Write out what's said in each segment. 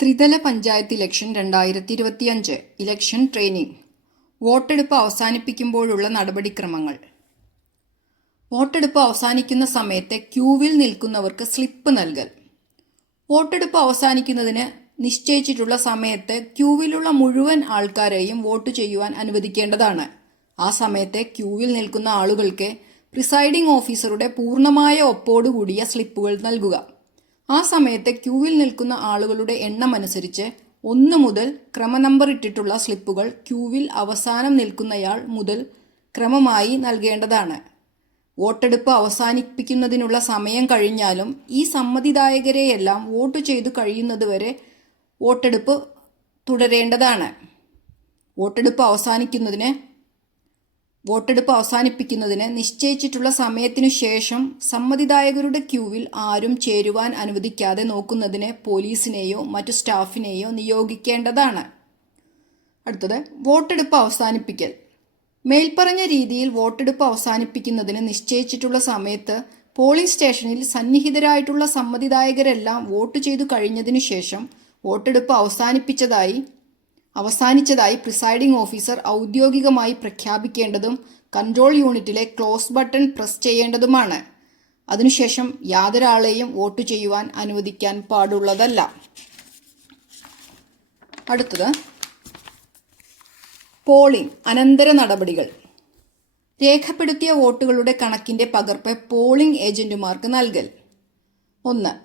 ത്രിതല panchayat election 2025 election training. വോട്ടെടുപ്പ് അവസാനിപ്പിക്കുമ്പോഴുള്ള നടപടിക്രമങ്ങൾ. വോട്ടെടുപ്പ് അവസാനിക്കുന്ന സമയത്ത് ക്യൂവിൽ നിൽക്കുന്നവർക്ക് സ്ലിപ്പ് നൽകൽ. വോട്ടെടുപ്പ് അവസാനിക്കുന്നതിന് നിശ്ചയിച്ചിട്ടുള്ള സമയത്ത് ക്യൂവിലുള്ള മുഴുവൻ ആൾക്കാരെയും വോട്ട് ചെയ്യുവാൻ അനുവദിക്കേണ്ടതാണ്. ആ സമയത്ത് ക്യൂവിൽ നിൽക്കുന്ന ആളുകൾക്ക് പ്രിസൈഡിംഗ് ഓഫീസറുടെ പൂർണ്ണമായ ഒപ്പോടുകൂടിയ സ്ലിപ്പുകൾ നൽകുക. ആ സമയത്ത് ക്യൂവിൽ നിൽക്കുന്ന ആളുകളുടെ എണ്ണമനുസരിച്ച് 1 മുതൽ ക്രമനമ്പർ ഇട്ടിട്ടുള്ള സ്ലിപ്പുകൾ ക്യൂവിൽ അവസാനം നിൽക്കുന്നയാൾ മുതൽ ക്രമമായി നൽകേണ്ടതാണ്. വോട്ടെടുപ്പ് അവസാനിപ്പിക്കുന്നതിനുള്ള സമയം കഴിഞ്ഞാലും ഈ സമ്മതിദായകരെയെല്ലാം വോട്ട് ചെയ്തു കഴിയുന്നതുവരെ വോട്ടെടുപ്പ് തുടരേണ്ടതാണ്. വോട്ടെടുപ്പ് അവസാനിപ്പിക്കുന്നതിന് നിശ്ചയിച്ചിട്ടുള്ള സമയത്തിനു ശേഷം സമ്മതിദായകരുടെ ക്യൂവിൽ ആരും ചേരുവാൻ അനുവദിക്കാതെ നോക്കുന്നതിന് പോലീസിനെയോ മറ്റു സ്റ്റാഫിനെയോ നിയോഗിക്കേണ്ടതാണ്. അടുത്തത് വോട്ടെടുപ്പ് അവസാനിപ്പിക്കൽ. മേൽപ്പറഞ്ഞ രീതിയിൽ വോട്ടെടുപ്പ് അവസാനിപ്പിക്കുന്നതിന് നിശ്ചയിച്ചിട്ടുള്ള സമയത്ത് പോളിംഗ് സ്റ്റേഷനിൽ സന്നിഹിതരായിട്ടുള്ള സമ്മതിദായകരെല്ലാം വോട്ട് ചെയ്തു കഴിഞ്ഞതിനു ശേഷം വോട്ടെടുപ്പ് അവസാനിച്ചതായി പ്രിസൈഡിംഗ് ഓഫീസർ ഔദ്യോഗികമായി പ്രഖ്യാപിക്കേണ്ടതും കൺട്രോൾ യൂണിറ്റിലെ ക്ലോസ് ബട്ടൺ പ്രസ് ചെയ്യേണ്ടതുമാണ്. അതിനുശേഷം യാതൊരാളെയും വോട്ട് ചെയ്യുവാൻ അനുവദിക്കാൻ പാടുള്ളതല്ല. അടുത്തത് പോളിംഗ് അനന്തര നടപടികൾ. രേഖപ്പെടുത്തിയ വോട്ടുകളുടെ കണക്കിന്റെ പകർപ്പ് പോളിംഗ് ഏജന്റുമാർക്ക് നൽകൽ. 1.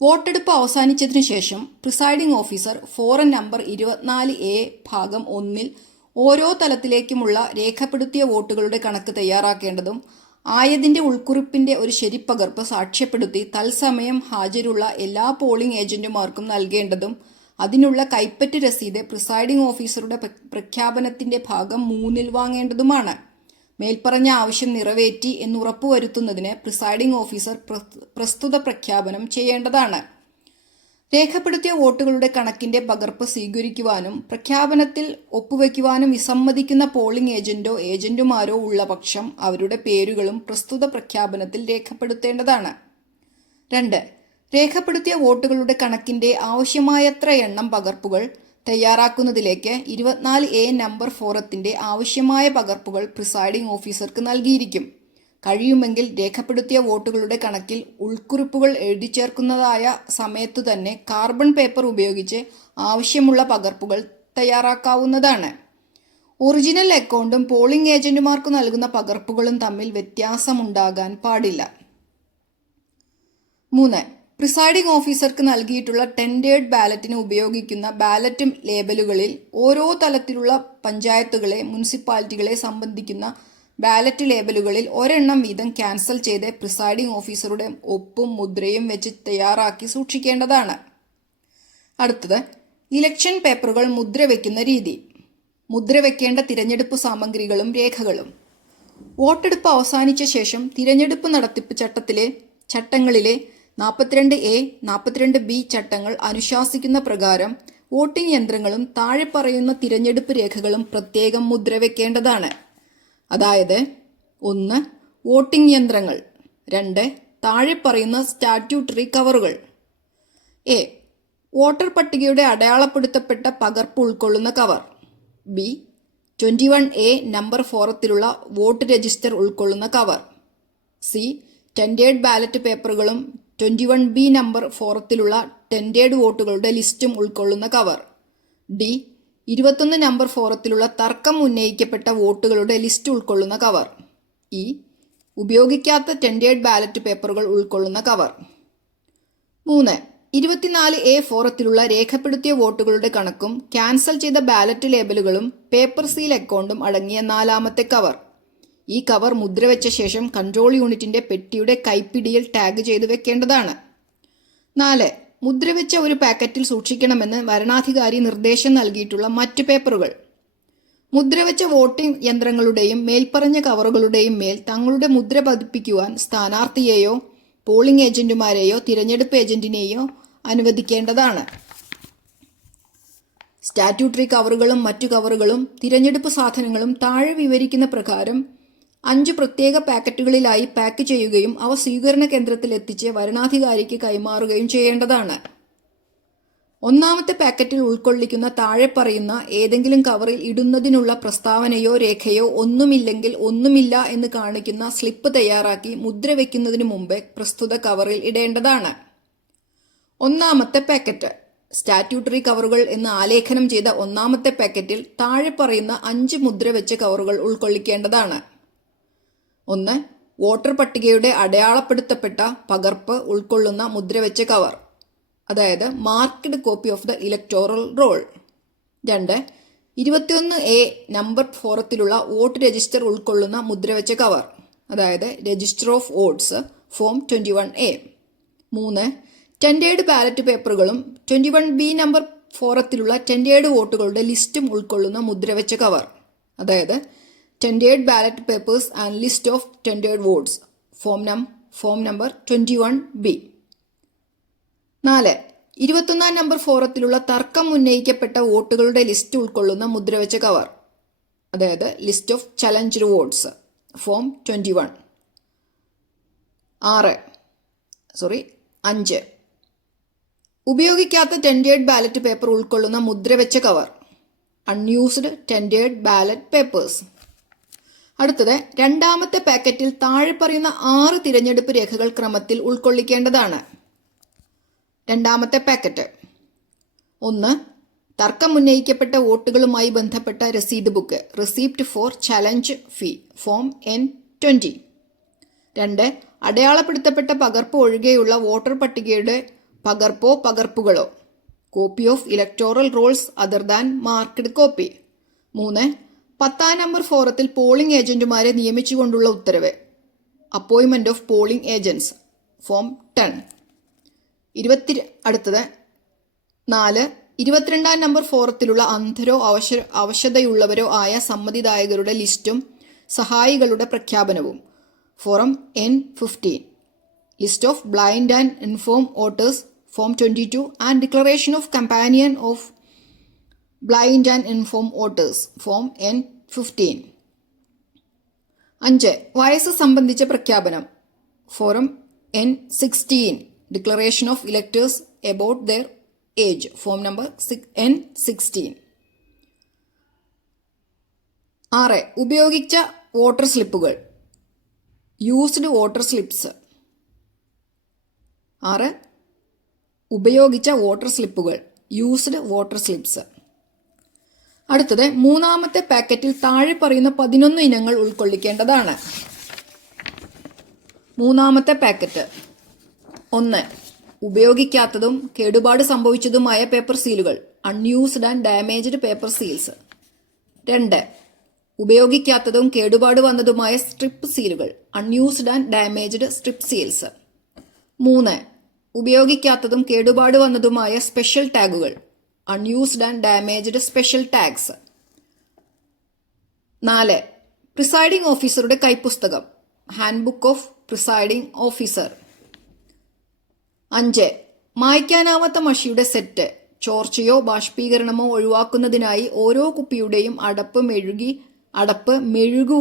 വോട്ടെടുപ്പ് അവസാനിച്ചതിനു ശേഷം presiding officer forum number 24A ഭാഗം 1 ഓരോ തലത്തിലേക്കുമുള്ള രേഖപ്പെടുത്തിയ വോട്ടുകളുടെ കണക്ക് തയ്യാറാക്കേണ്ടതും ആയതിന്റെ ഉൾക്കുറിപ്പിന്റെ ഒരു ശരിപ്പകർപ്പ് സാക്ഷ്യപ്പെടുത്തി തത്സമയം ഹാജരുള്ള എല്ലാ പോളിംഗ് ഏജന്റുമാർക്കും നൽകേണ്ടതും അതിനുള്ള കൈപ്പറ്റ് രസീത് പ്രിസൈഡിംഗ് ഓഫീസറുടെ പ്രഖ്യാപനത്തിന്റെ ഭാഗം 3 വാങ്ങേണ്ടതുമാണ്. മേൽപ്പറഞ്ഞ ആവശ്യം നിറവേറ്റി എന്നുറപ്പുവരുത്തുന്നതിന് പ്രിസൈഡിംഗ് ഓഫീസർ പ്രസ്തുത പ്രഖ്യാപനം ചെയ്യേണ്ടതാണ്. രേഖപ്പെടുത്തിയ വോട്ടുകളുടെ കണക്കിന്റെ പകർപ്പ് സ്വീകരിക്കുവാനും പ്രഖ്യാപനത്തിൽ ഒപ്പുവെക്കുവാനും വിസമ്മതിക്കുന്ന പോളിംഗ് ഏജന്റോ ഏജന്റുമാരോ ഉള്ള പക്ഷം അവരുടെ പേരുകളും പ്രസ്തുത പ്രഖ്യാപനത്തിൽ രേഖപ്പെടുത്തേണ്ടതാണ്. 2. രേഖപ്പെടുത്തിയ വോട്ടുകളുടെ കണക്കിന്റെ ആവശ്യമായത്ര എണ്ണം പകർപ്പുകൾ തയ്യാറാക്കുന്നതിലേക്ക് 24A നമ്പർ ഫോറത്തിന്റെ ആവശ്യമായ പകർപ്പുകൾ പ്രിസൈഡിംഗ് ഓഫീസർക്ക് നൽകിയിരിക്കും. കഴിയുമെങ്കിൽ രേഖപ്പെടുത്തിയ വോട്ടുകളുടെ കണക്കിൽ ഉൾക്കുറിപ്പുകൾ എഴുതിച്ചേർക്കുന്നതായ സമയത്തു തന്നെ കാർബൺ പേപ്പർ ഉപയോഗിച്ച് ആവശ്യമുള്ള പകർപ്പുകൾ തയ്യാറാക്കാവുന്നതാണ്. ഒറിജിനൽ അക്കൗണ്ടും പോളിംഗ് ഏജന്റുമാർക്ക് നൽകുന്ന പകർപ്പുകളും തമ്മിൽ വ്യത്യാസമുണ്ടാകാൻ പാടില്ല. 3. പ്രിസൈഡിംഗ് ഓഫീസർക്ക് നൽകിയിട്ടുള്ള ടെൻഡേർഡ് ബാലറ്റിന് ഉപയോഗിക്കുന്ന ബാലറ്റ് ലേബലുകളിൽ ഓരോ തലത്തിലുള്ള പഞ്ചായത്തുകളെ മുനിസിപ്പാലിറ്റികളെ സംബന്ധിക്കുന്ന ബാലറ്റ് ലേബലുകളിൽ ഒരെണ്ണം വീതം ക്യാൻസൽ ചെയ്ത് പ്രിസൈഡിംഗ് ഓഫീസറുടെ ഒപ്പും മുദ്രയും വെച്ച് തയ്യാറാക്കി സൂക്ഷിക്കേണ്ടതാണ്. അടുത്തത് ഇലക്ഷൻ പേപ്പറുകൾ മുദ്രവെക്കുന്ന രീതി. മുദ്രവെക്കേണ്ട തിരഞ്ഞെടുപ്പ് സാമഗ്രികളും രേഖകളും. വോട്ടെടുപ്പ് അവസാനിച്ച ശേഷം തിരഞ്ഞെടുപ്പ് നടത്തിപ്പ് ചട്ടങ്ങളിലെ 42A 42B ചട്ടങ്ങൾ അനുശാസിക്കുന്ന പ്രകാരം വോട്ടിംഗ് യന്ത്രങ്ങളും താഴെ പറയുന്ന തിരഞ്ഞെടുപ്പ് രേഖകളും പ്രത്യേകം മുദ്രവെക്കേണ്ടതാണ്. അതായത് 1. വോട്ടിംഗ് യന്ത്രങ്ങൾ. 2. താഴെ പറയുന്ന സ്റ്റാറ്റ്യൂട്ടറി കവറുകൾ. A. വോട്ടർ പട്ടികയുടെ അടയാളപ്പെടുത്തപ്പെട്ട പകർപ്പ് ഉൾക്കൊള്ളുന്ന കവർ. B. 21A നമ്പർ ഫോറത്തിലുള്ള വോട്ട് രജിസ്റ്റർ ഉൾക്കൊള്ളുന്ന കവർ. C. ടെൻഡേർഡ് ബാലറ്റ് പേപ്പറുകളും 21B നമ്പർ ഫോറത്തിലുള്ള ടെൻഡേർഡ് വോട്ടുകളുടെ ലിസ്റ്റും ഉൾക്കൊള്ളുന്ന കവർ. ഡി. 21 നമ്പർ ഫോറത്തിലുള്ള തർക്കം ഉന്നയിക്കപ്പെട്ട വോട്ടുകളുടെ ലിസ്റ്റ് ഉൾക്കൊള്ളുന്ന കവർ. ഇ. ഉപയോഗിക്കാത്ത ടെൻഡേർഡ് ബാലറ്റ് പേപ്പറുകൾ ഉൾക്കൊള്ളുന്ന കവർ. 3. 24A ഫോറത്തിലുള്ള രേഖപ്പെടുത്തിയ വോട്ടുകളുടെ കണക്കും ക്യാൻസൽ ചെയ്ത ബാലറ്റ് ലേബലുകളും പേപ്പർ സീൽ അക്കൗണ്ടും അടങ്ങിയ 4ാമത്തെ കവർ. ഈ കവർ മുദ്രവെച്ച ശേഷം കൺട്രോൾ യൂണിറ്റിന്റെ പെട്ടിയുടെ കൈപ്പിടിയിൽ ടാഗ് ചെയ്ത് വെക്കേണ്ടതാണ്. 4. മുദ്രവെച്ച ഒരു പാക്കറ്റിൽ സൂക്ഷിക്കണമെന്ന് വരണാധികാരി നിർദ്ദേശം നൽകിയിട്ടുള്ള മറ്റു പേപ്പറുകൾ. മുദ്രവെച്ച വോട്ടിംഗ് യന്ത്രങ്ങളുടെയും മേൽപ്പറഞ്ഞ കവറുകളുടെയും മേൽ തങ്ങളുടെ മുദ്ര പതിപ്പിക്കുവാൻ സ്ഥാനാർത്ഥിയെയോ പോളിംഗ് ഏജന്റുമാരെയോ തിരഞ്ഞെടുപ്പ് ഏജന്റിനെയോ അനുവദിക്കേണ്ടതാണ്. സ്റ്റാറ്റ്യൂട്ടറി കവറുകളും മറ്റു കവറുകളും തിരഞ്ഞെടുപ്പ് സാധനങ്ങളും താഴെ വിവരിക്കുന്ന പ്രകാരം 5 പ്രത്യേക പാക്കറ്റുകളിലായി പാക്ക് ചെയ്യുകയും അവ സ്വീകരണ കേന്ദ്രത്തിൽ എത്തിച്ച് വരണാധികാരിക്ക് കൈമാറുകയും ചെയ്യേണ്ടതാണ്. ഒന്നാമത്തെ പാക്കറ്റിൽ ഉൾക്കൊള്ളിക്കുന്ന താഴെ പറയുന്ന ഏതെങ്കിലും കവറിൽ ഇടുന്നതിനുള്ള പ്രസ്താവനയോ രേഖയോ ഒന്നുമില്ലെങ്കിൽ ഒന്നുമില്ല എന്ന് കാണിക്കുന്ന സ്ലിപ്പ് തയ്യാറാക്കി മുദ്ര വയ്ക്കുന്നതിന് മുമ്പേ പ്രസ്തുത കവറിൽ ഇടേണ്ടതാണ്. ഒന്നാമത്തെ പാക്കറ്റ്. സ്റ്റാറ്റ്യൂട്ടറി കവറുകൾ എന്ന് ആലേഖനം ചെയ്ത ഒന്നാമത്തെ പാക്കറ്റിൽ താഴെ പറയുന്ന 5 മുദ്ര വെച്ച കവറുകൾ ഉൾക്കൊള്ളിക്കേണ്ടതാണ്. 1. വോട്ടർ പട്ടികയുടെ അടയാളപ്പെടുത്തപ്പെട്ട പകർപ്പ് ഉൾക്കൊള്ളുന്ന മുദ്രവെച്ച കവർ, അതായത് marked copy of the electoral roll. 2. 21A number ഫോറത്തിലുള്ള വോട്ട് രജിസ്റ്റർ ഉൾക്കൊള്ളുന്ന മുദ്രവെച്ച കവർ, അതായത് register of votes form 21A. 3. Tendered ballot പേപ്പറുകളും 21B നമ്പർ ഫോറത്തിലുള്ള ടെൻഡേർഡ് വോട്ടുകളുടെ ലിസ്റ്റും ഉൾക്കൊള്ളുന്ന മുദ്രവെച്ച കവർ, അതായത് tendered ballot papers and list of tendered votes form number 21B. 4. 21 number ഫോറത്തിലുള്ള തർക്കം ഉന്നയിക്കപ്പെട്ട വോട്ടുകളുടെ ലിസ്റ്റ് ഉൾക്കൊള്ളുന്ന മുദ്രവെച്ച കവർ, അതായത് list of challenged votes form 21. 5. ഉപയോഗിക്കാത്ത ടെൻഡേർഡ് ബാലറ്റ് പേപ്പർ ഉൾക്കൊള്ളുന്ന മുദ്രവെച്ച cover, unused tendered ballot papers. അടുത്തത്, രണ്ടാമത്തെ പാക്കറ്റിൽ താഴെ പറയുന്ന 6 തിരഞ്ഞെടുപ്പ് രേഖകൾ ക്രമത്തിൽ ഉൾക്കൊള്ളിക്കേണ്ടതാണ്. രണ്ടാമത്തെ പാക്കറ്റ്. 1. തർക്കം ഉന്നയിക്കപ്പെട്ട വോട്ടുകളുമായി ബന്ധപ്പെട്ട രസീത് book, receipt for challenge fee form N20. 2. അടയാളപ്പെടുത്തപ്പെട്ട പകർപ്പ് ഒഴികെയുള്ള വോട്ടർ പട്ടികയുടെ പകർപ്പോ പകർപ്പുകളോ, copy of electoral rolls other than marked copy. 3. 10 number ഫോറത്തിൽ പോളിംഗ് ഏജന്റുമാരെ നിയമിച്ചുകൊണ്ടുള്ള ഉത്തരവ്, അപ്പോയിൻമെന്റ് ഓഫ് പോളിംഗ് ഏജന്റ്സ് ഫോം 10. അടുത്തത് 4. 22 നമ്പർ ഫോറത്തിലുള്ള അന്ധരോ അവശതയുള്ളവരോ ആയ സമ്മതിദായകരുടെ ലിസ്റ്റും സഹായികളുടെ പ്രഖ്യാപനവും ഫോറം N15. List of blind and infirm voters form 22 and declaration of companion of blind and infirm voters form N15. 5. വയസ്സ് സംബന്ധിച്ച പ്രഖ്യാപനം ഫോറം N16. Declaration of electors about their age form number N16. 6. ഉപയോഗിച്ച വോട്ടർ സ്ലിപ്പുകൾ, യൂസ്ഡ് വോട്ടർ സ്ലിപ്സ്. 6. ഉപയോഗിച്ച voter സ്ലിപ്പുകൾ, used voter slips. അടുത്തത്, മൂന്നാമത്തെ പാക്കറ്റിൽ താഴെ പറയുന്ന 11 ഇനങ്ങൾ ഉൾക്കൊള്ളിക്കേണ്ടതാണ്. മൂന്നാമത്തെ പാക്കറ്റ്. 1. ഉപയോഗിക്കാത്തതും കേടുപാട് സംഭവിച്ചതുമായ പേപ്പർ സീലുകൾ, unused and damaged paper seals. 2. ഉപയോഗിക്കാത്തതും കേടുപാട് വന്നതുമായ സ്ട്രിപ്പ് സീലുകൾ, unused and damaged strip seals. 3. ഉപയോഗിക്കാത്തതും കേടുപാട് വന്നതുമായ സ്പെഷ്യൽ ടാഗുകൾ, unused and damaged special tags. 4. Presiding ഓഫീസറുടെ കൈപ്പുസ്തകം, ഹാൻഡ്ബുക്ക് ഓഫ് പ്രിസൈഡിംഗ് ഓഫീസർ. 5. മായ്ക്കാനാവാത്ത മഷിയുടെ സെറ്റ്, ചോർച്ചയോ ബാഷ്പീകരണമോ ഒഴിവാക്കുന്നതിനായി ഓരോ കുപ്പിയുടെയും അടപ്പ് മെഴുകു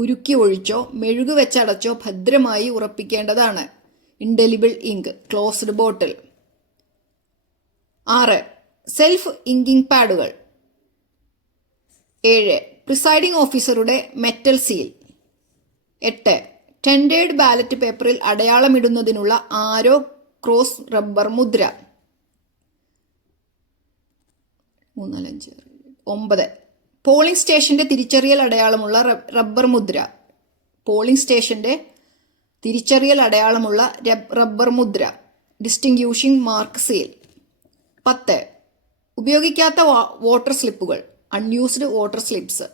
ഉരുക്കി ഒഴിച്ചോ മെഴുകു വെച്ചടച്ചോ ഭദ്രമായി ഉറപ്പിക്കേണ്ടതാണ്. ഇൻഡെലിബിൾ ഇങ്ക്, ക്ലോസ്ഡ് ബോട്ടിൽ. 6. സെൽഫ് ഇങ്കിങ് പാഡുകൾ. 7. പ്രിസൈഡിംഗ് ഓഫീസറുടെ മെറ്റൽ സീൽ. 8. ടെൻഡേർഡ് ബാലറ്റ് പേപ്പറിൽ അടയാളമിടുന്നതിനുള്ള ആരോ ക്രോസ് റബ്ബർ മുദ്ര. 9. പോളിംഗ് സ്റ്റേഷന്റെ തിരിച്ചറിയൽ അടയാളമുള്ള റബ്ബർ മുദ്ര, പോളിംഗ് സ്റ്റേഷന്റെ തിരിച്ചറിയൽ അടയാളമുള്ള റബ്ബർ മുദ്ര, ഡിസ്റ്റിങ്ക്യൂഷിംഗ് മാർക്ക് സീൽ. 10. ഉപയോഗിക്കാത്ത വോട്ടർ സ്ലിപ്പുകൾ, അൺയൂസ്ഡ് വോട്ടർ സ്ലിപ്സ്.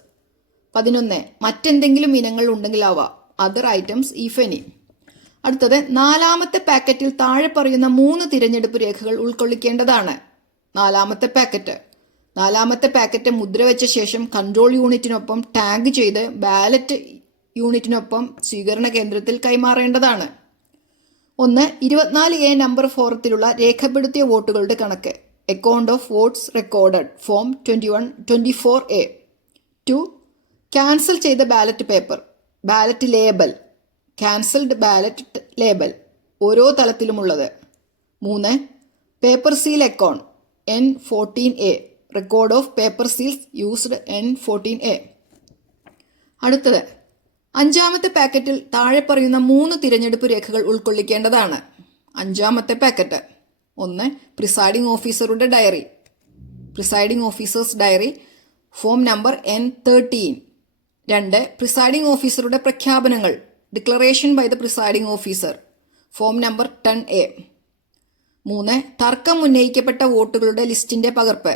11. മറ്റെന്തെങ്കിലും ഇനങ്ങൾ ഉണ്ടെങ്കിൽ അവ, അതർ ഐറ്റംസ് ഇഫ് എനി. അടുത്തത്, നാലാമത്തെ പാക്കറ്റിൽ താഴെ പറയുന്ന 3 തിരഞ്ഞെടുപ്പ് രേഖകൾ ഉൾക്കൊള്ളിക്കേണ്ടതാണ്. നാലാമത്തെ പാക്കറ്റ് മുദ്രവെച്ച ശേഷം കൺട്രോൾ യൂണിറ്റിനൊപ്പം ടാഗ് ചെയ്ത് ബാലറ്റ് യൂണിറ്റിനൊപ്പം സ്വീകരണ കേന്ദ്രത്തിൽ കൈമാറേണ്ടതാണ്. 1. 24A നമ്പർ ഫോറത്തിലുള്ള രേഖപ്പെടുത്തിയ വോട്ടുകളുടെ കണക്ക്, account of votes recorded form 24A. 2. Cancel ചെയ്ത ballot paper, ballot label, cancelled ballot label ഓരോ തലത്തിലുമുള്ളത്. 3. Paper seal account, N14A. Record of paper seals used N14A. അടുത്തത്, 5-ാമത്തെ പാക്കറ്റിൽ താഴെ പറയുന്ന 3 തിരഞ്ഞെടുപ്പ് രേഖകൾ ഉൾക്കൊള്ളിക്കേണ്ടതാണ്. 5-ാമത്തെ പാക്കറ്റ്: 1. പ്രിസൈഡിംഗ് ഓഫീസറുടെ diary, presiding officer's diary, form number N13. 2. Presiding ഓഫീസറുടെ പ്രഖ്യാപനങ്ങൾ, declaration by the presiding officer, form number 10A. 3. തർക്കം ഉന്നയിക്കപ്പെട്ട വോട്ടുകളുടെ ലിസ്റ്റിന്റെ പകർപ്പ്.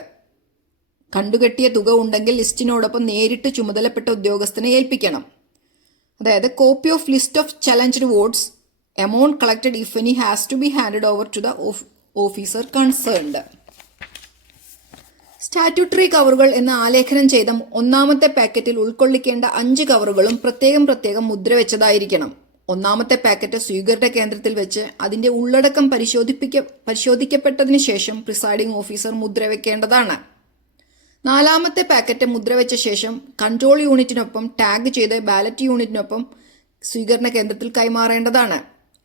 കണ്ടുകെട്ടിയ തുക ഉണ്ടെങ്കിൽ ലിസ്റ്റിനോടൊപ്പം നേരിട്ട് ചുമതലപ്പെട്ട ഉദ്യോഗസ്ഥനെ ഏൽപ്പിക്കണം. അതായത് copy of list of challenged votes, amount collected if any has to be handed over to the officer concerned. Statutory കവറുകൾ എന്ന് ആലേഖനം ചെയ്ത 1-ാമത്തെ പാക്കറ്റിൽ ഉൾക്കൊള്ളിക്കേണ്ട 5 കവറുകളും പ്രത്യേകം മുദ്രവെച്ചതായിരിക്കണം. 1-ാമത്തെ പാക്കറ്റ് സ്വീകരണ കേന്ദ്രത്തിൽ വെച്ച് അതിന്റെ ഉള്ളടക്കം പരിശോധിക്കപ്പെട്ടതിന് ശേഷം പ്രിസൈഡിംഗ് ഓഫീസർ മുദ്രവെക്കേണ്ടതാണ്. 4-ാമത്തെ പാക്കറ്റ് മുദ്രവെച്ച ശേഷം കൺട്രോൾ യൂണിറ്റിനൊപ്പം ടാഗ് ചെയ്ത് ബാലറ്റ് യൂണിറ്റിനൊപ്പം സ്വീകരണ കേന്ദ്രത്തിൽ കൈമാറേണ്ടതാണ്.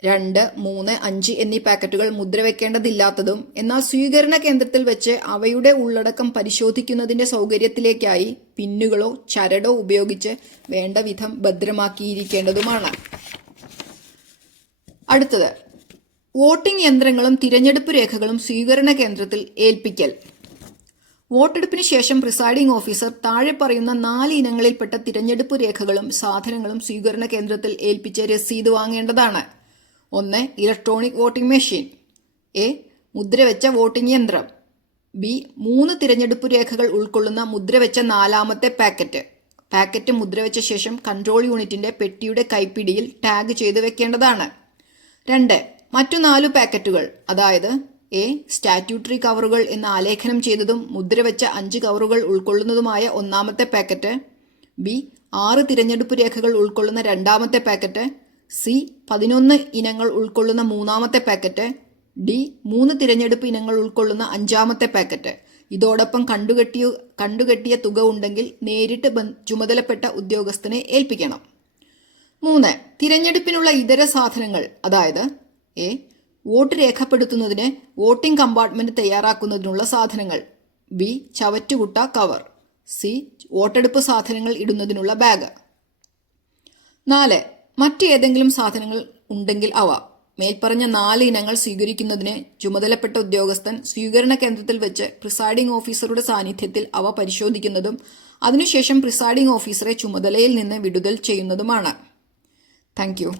2, 3, 5 എന്നീ പാക്കറ്റുകൾ മുദ്രവെക്കേണ്ടതില്ലാത്തതും എന്നാൽ സ്വീകരണ കേന്ദ്രത്തിൽ വെച്ച് അവയുടെ ഉള്ളടക്കം പരിശോധിക്കുന്നതിന്റെ സൗകര്യത്തിലേക്കായി പിന്നുകളോ ചരടോ ഉപയോഗിച്ച് വേണ്ട വിധം ഭദ്രമാക്കിയിരിക്കേണ്ടതുമാണ്. അടുത്തത്, വോട്ടിംഗ് യന്ത്രങ്ങളും തിരഞ്ഞെടുപ്പ് രേഖകളും സ്വീകരണ കേന്ദ്രത്തിൽ ഏൽപ്പിക്കൽ. വോട്ടെടുപ്പിന് ശേഷം പ്രിസൈഡിംഗ് ഓഫീസർ താഴെ പറയുന്ന 4 ഇനങ്ങളിൽപ്പെട്ട തിരഞ്ഞെടുപ്പ് രേഖകളും സാധനങ്ങളും സ്വീകരണ കേന്ദ്രത്തിൽ ഏൽപ്പിച്ച് രസീത് വാങ്ങേണ്ടതാണ്. 1. Electronic voting machine. എ. മുദ്രവെച്ച വോട്ടിംഗ് യന്ത്രം. ബി. 3 തിരഞ്ഞെടുപ്പ് രേഖകൾ ഉൾക്കൊള്ളുന്ന മുദ്രവെച്ച 4-ാമത്തെ പാക്കറ്റ്. പാക്കറ്റ് മുദ്രവെച്ച ശേഷം കൺട്രോൾ യൂണിറ്റിന്റെ പെട്ടിയുടെ കൈപ്പിടിയിൽ ടാഗ് ചെയ്ത് വെക്കേണ്ടതാണ്. 2. മറ്റു 4 പാക്കറ്റുകൾ, അതായത് എ. സ്റ്റാറ്റ്യൂട്ടറി കവറുകൾ എന്ന് ആലേഖനം ചെയ്തതും മുദ്രവെച്ച 5 കവറുകൾ ഉൾക്കൊള്ളുന്നതുമായ 1-ാമത്തെ പാക്കറ്റ്. ബി. 6 തിരഞ്ഞെടുപ്പ് രേഖകൾ ഉൾക്കൊള്ളുന്ന 2-ാമത്തെ പാക്കറ്റ്. സി. 11 ഇനങ്ങൾ ഉൾക്കൊള്ളുന്ന 3-ാമത്തെ പാക്കറ്റ്. ഡി. 3 തിരഞ്ഞെടുപ്പ് ഇനങ്ങൾ ഉൾക്കൊള്ളുന്ന 5-ാമത്തെ പാക്കറ്റ്. ഇതോടൊപ്പം കണ്ടുകെട്ടിയ തുക ഉണ്ടെങ്കിൽ നേരിട്ട് ചുമതലപ്പെട്ട ഉദ്യോഗസ്ഥനെ ഏൽപ്പിക്കണം. 3. തിരഞ്ഞെടുപ്പിനുള്ള ഇതര സാധനങ്ങൾ, അതായത് എ. വോട്ട് രേഖപ്പെടുത്തുന്നതിന് വോട്ടിംഗ് കമ്പാർട്ട്മെന്റ് തയ്യാറാക്കുന്നതിനുള്ള സാധനങ്ങൾ. ബി. ചവറ്റുകുട്ട കവർ. സി. വോട്ടെടുപ്പ് സാധനങ്ങൾ ഇടുന്നതിനുള്ള ബാഗ്. 4. മറ്റേതെങ്കിലും സാധനങ്ങൾ ഉണ്ടെങ്കിൽ അവ. മേൽപ്പറഞ്ഞ 4 ഇനങ്ങൾ സ്വീകരിക്കുന്നതിന് ചുമതലപ്പെട്ട ഉദ്യോഗസ്ഥൻ സ്വീകരണ കേന്ദ്രത്തിൽ വെച്ച് പ്രിസൈഡിംഗ് ഓഫീസറുടെ സാന്നിധ്യത്തിൽ അവ പരിശോധിക്കുന്നതും അതിനുശേഷം പ്രിസൈഡിംഗ് ഓഫീസറെ ചുമതലയിൽ നിന്ന് വിടുതൽ ചെയ്യുന്നതുമാണ്. Thank you.